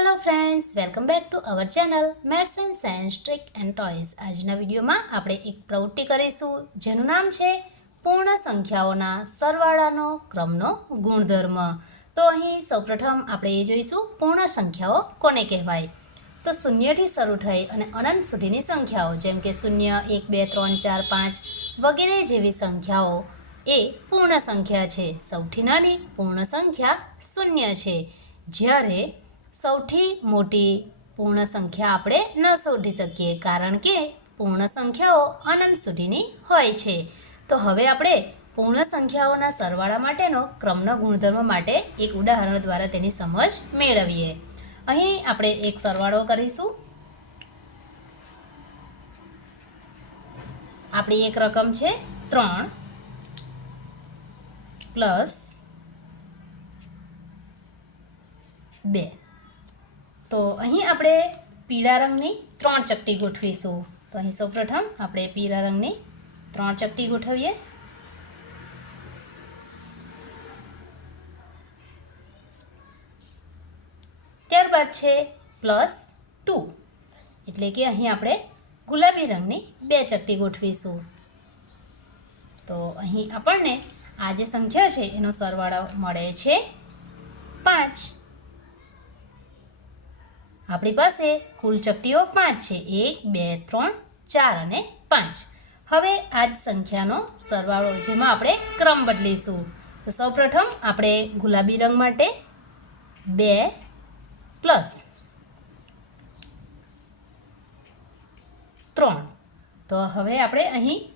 Hello friends welcome back to our channel maths and science trick and toys આજના વિડીયોમાં આપણે એક પ્રવૃત્તિ કરીશું, જેનું નામ છે પૂર્ણ સંખ્યાઓના સરવાળાનો ક્રમનો ગુણધર્મ. તો અહીં સૌપ્રથમ આપણે એ જોઈશું, પૂર્ણ સંખ્યાઓ કોને કહેવાય? તો શૂન્યથી શરૂ થઈ અને અનંત સુધીની સંખ્યાઓ, જેમ કે શૂન્ય, એક, બે, ત્રણ, ચાર, પાંચ વગેરે જેવી સંખ્યાઓ, એ પૂર્ણ સંખ્યા છે. સૌથી નાની પૂર્ણ સંખ્યા શૂન્ય છે. જ્યારે સૌથી મોટી પૂર્ણ સંખ્યા આપણે ન શોધી શકીએ, કારણ કે પૂર્ણ સંખ્યાઓ અનંત સુધીની હોય છે. તો હવે આપણે પૂર્ણ સંખ્યાઓના સરવાળા માટેનો ક્રમનો ગુણધર્મ માટે એક ઉદાહરણ દ્વારા તેની સમજ મેળવીએ. અહીં આપણે એક સરવાળો કરીશું. આપણી એક રકમ છે ત્રણ પ્લસ બે. તો અહીં આપણે પીળા રંગની ત્રણ ચપટી ગોઠવીશું. તો અહીં સૌપ્રથમ આપણે પીળા રંગની ત્રણ ચપટી ગોઠવીએ. ત્યારબાદ છે પ્લસ ટુ. એટલે કે અહીં આપણે ગુલાબી રંગની બે ચપટી ગોઠવીશું. તો અહીં આપણને આ જે સંખ્યા છે એનો સરવાળો મળે છે પાંચ આપણી પાસે કુલ ચકટીઓ પાંચ છે. એક, બે, ત્રણ, ચાર અને પાંચ. હવે આ જ સંખ્યાનો સરવાળો, જેમાં આપણે ક્રમ બદલીશું. તો સૌપ્રથમ આપણે ગુલાબી રંગ માટે બે પ્લસ ત્રણ. તો હવે આપણે અહીં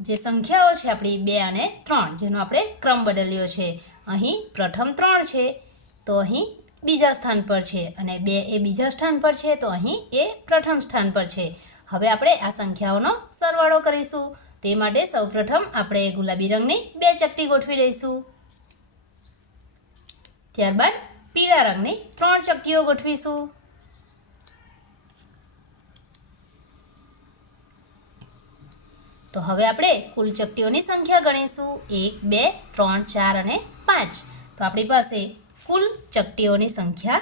જે સંખ્યાઓ છે આપણી બે અને ત્રણ, જેનો આપણે ક્રમ બદલ્યો છે. અહીં પ્રથમ ત્રણ છે. તો અહીં બીજા સ્થાન પર છે અને બે એ બીજા સ્થાન પર છે, તો અહીં એ પ્રથમ સ્થાન પર છે. હવે આપણે આ સંખ્યાઓનો સરવાળો કરીશું. તે માટે સૌપ્રથમ આપણે ગુલાબી રંગની બે ચપટી ગોઠવી દઈશું ત્યારબાદ પીળા રંગની ત્રણ ચપટીઓ ગોઠવીશું. તો હવે આપણે કુલ ચપટીઓની સંખ્યા ગણીશું. એક, બે, ત્રણ, ચાર અને પાંચ. તો આપણી પાસે કુલ ચપટીઓની સંખ્યા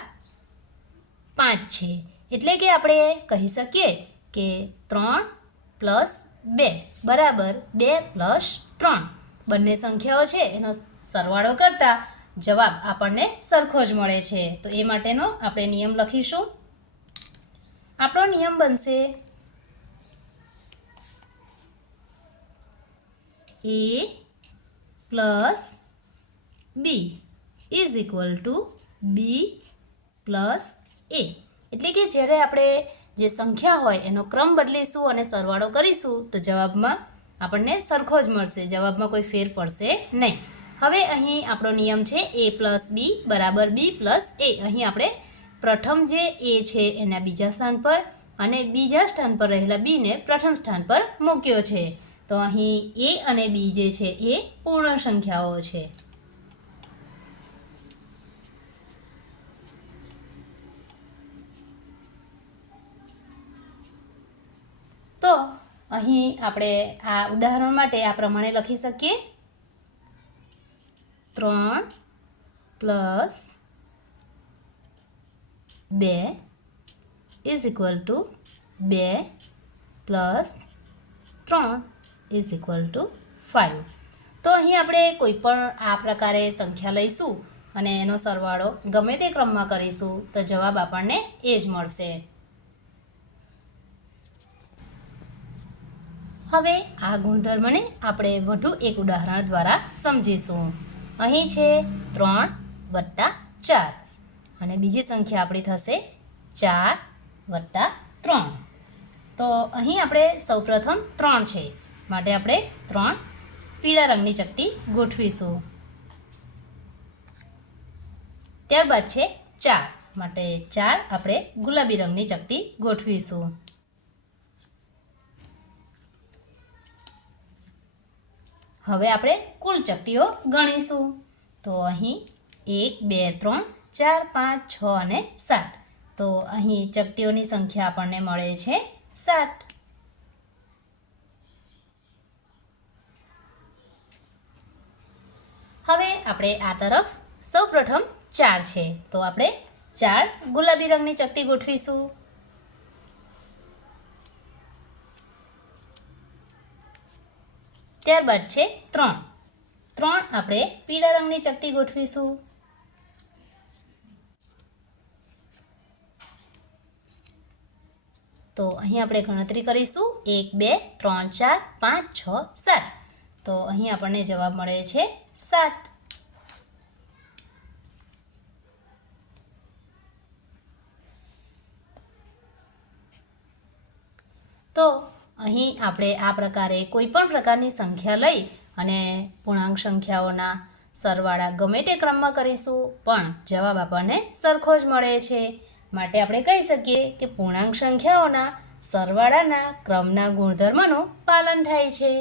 પાંચ છે. એટલે કે આપણે કહી શકીએ કે ત્રણ પ્લસ બે, બરાબર બે પ્લસ ત્રણ. બંને સંખ્યાઓ છે, એનો સરવાળો કરતાં જવાબ આપણને સરખો જ મળે છે. તો એ માટેનો આપણે નિયમ લખીશું. આપણો નિયમ બનશે A plus B. Is equal to B plus A એટલે કે જ્યારે આપણે જે સંખ્યા હોય, એનો ક્રમ બદલીશું અને સરવાળો કરીશું, તો જવાબમાં આપણને સરખો જ મળશે. જવાબમાં કોઈ ફેર પડશે નહીં. હવે અહીં આપણો નિયમ છે એ પ્લસ બી બરાબર બી પ્લસ એ અહીં આપણે પ્રથમ જે એ છે, એના બીજા સ્થાન પર અને બીજા સ્થાન પર રહેલા બીને પ્રથમ સ્થાન પર મૂક્યો છે. તો અહીં એ અને બી જે છે, એ પૂર્ણ સંખ્યાઓ છે તો અહીં આપણે આ ઉદાહરણ માટે આ પ્રમાણે લખી શકીએ. ત્રણ પ્લસ બે ઇઝ ઇક્વલ ટુ બે પ્લસ ત્રણ ઇઝ ઇક્વલ ટુ ફાઇવ તો અહીં આપણે કોઈ પણ આ પ્રકારે સંખ્યા લઈશું અને એનો સરવાળો ગમે તે ક્રમમાં કરીશું તો જવાબ આપણને એ જ મળશે. હવે આ ગુણધર્મને આપણે વધુ એક ઉદાહરણ દ્વારા સમજીશું. અહીં છે ત્રણ વત્તા ચાર અને બીજી સંખ્યા આપણી થશે ચાર વત્તા ત્રણ. તો અહીં આપણે સૌપ્રથમ ત્રણ છે. માટે આપણે ત્રણ પીળા રંગની ચપટી ગોઠવીશું. ત્યારબાદ છે ચાર. માટે ચાર આપણે ગુલાબી રંગની ચપટી ગોઠવીશું. હવે આપણે કુલ ચપટીઓ ગણીશું. તો અહીં એક, બે, ત્રણ, ચાર, પાંચ, છ અને સાત. તો અહીં ચપટીઓની સંખ્યા આપણને મળે છે સાત. હવે આપણે આ તરફ સૌપ્રથમ ચાર છે. તો આપણે ચાર ગુલાબી રંગની ચપટી ગોઠવીશું. ત્યારબાદ છે ત્રણ. ત્રણ આપણે પીળા રંગની ચપટી ગોઠવીશું. તો અહીં આપણે ગણતરી કરીશું. એક, બે, ત્રણ, ચાર, પાંચ, છ, સાત. તો અહીં આપણને જવાબ મળે છે સાત. તો અહીં આપણે આ પ્રકારે કોઈ પણ પ્રકારની સંખ્યા લઈ અને પૂર્ણાંક સંખ્યાઓના સરવાળા ગમે તે ક્રમમાં કરીશું, પણ જવાબ આપણને સરખો જ મળે છે. માટે આપણે કહી શકીએ કે પૂર્ણાંક સંખ્યાઓના સરવાળાના ક્રમના ગુણધર્મનું પાલન થાય છે.